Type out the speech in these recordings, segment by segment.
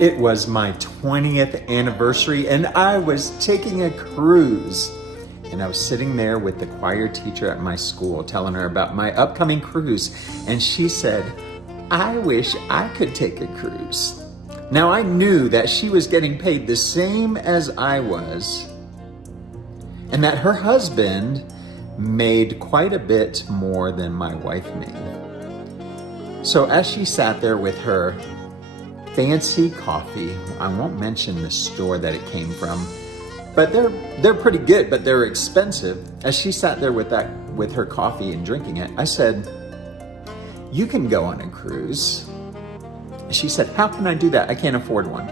It was my 20th anniversary and I was taking a cruise. And I was sitting there with the choir teacher at my school telling her about my upcoming cruise. And she said, I wish I could take a cruise. Now I knew that she was getting paid the same as I was, and that her husband made quite a bit more than my wife made. So as she sat there with her fancy coffee, I won't mention the store that it came from, but they're pretty good, but they're expensive. As she sat there with her coffee and drinking it, I said, you can go on a cruise. She said, how can I do that? I can't afford one.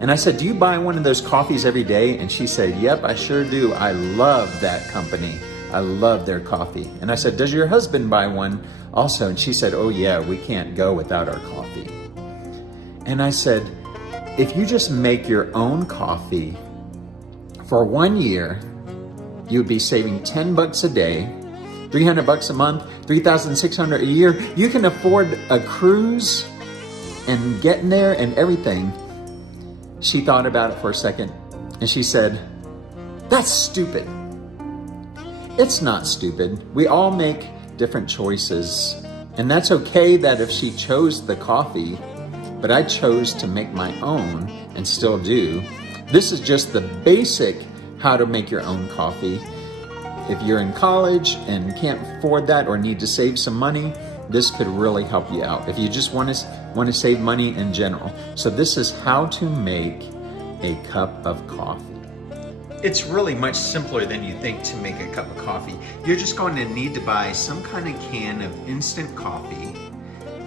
And I said, do you buy one of those coffees every day? And she said, yep, I sure do. I love that company. I love their coffee. And I said, does your husband buy one also? And she said, oh yeah, we can't go without our coffee. And I said, if you just make your own coffee for 1 year, you would be saving $10 a day, $300 a month, $3,600 a year. You can afford a cruise and getting there and everything. She thought about it for a second and she said, that's stupid. It's not stupid. We all make different choices, and that's okay that if she chose the coffee, but I chose to make my own and still do. This is just the basic how to make your own coffee. If you're in college and can't afford that or need to save some money, this could really help you out if you just want to save money in general. So this is how to make a cup of coffee. It's really much simpler than you think to make a cup of coffee. You're just going to need to buy some kind of can of instant coffee.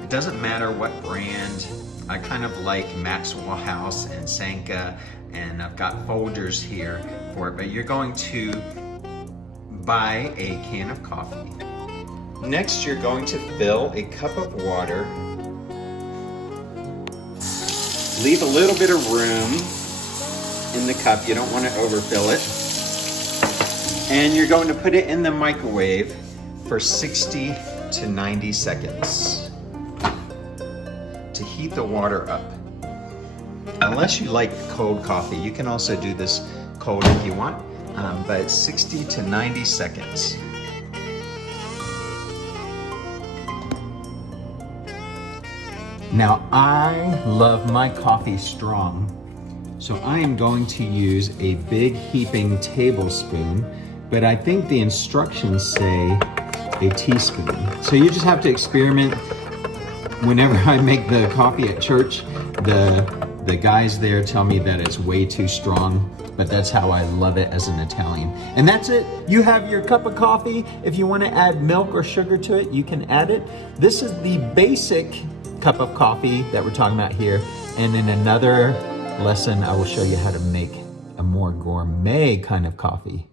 It doesn't matter what brand. I kind of like Maxwell House and Sanka, and I've got folders here for it, but you're going to buy a can of coffee. Next, you're going to fill a cup of water. Leave a little bit of room in the cup. You don't want to overfill it. And you're going to put it in the microwave for 60 to 90 seconds to heat the water up. Unless you like cold coffee, you can also do this cold if you want, but 60 to 90 seconds. Now, I love my coffee strong, so I am going to use a big heaping tablespoon, but I think the instructions say a teaspoon. So you just have to experiment. Whenever I make the coffee at church, the guys there tell me that it's way too strong, but that's how I love it as an Italian. And that's it. You have your cup of coffee. If you want to add milk or sugar to it, you can add it. This is the basic cup of coffee that we're talking about here. And in another lesson, I will show you how to make a more gourmet kind of coffee.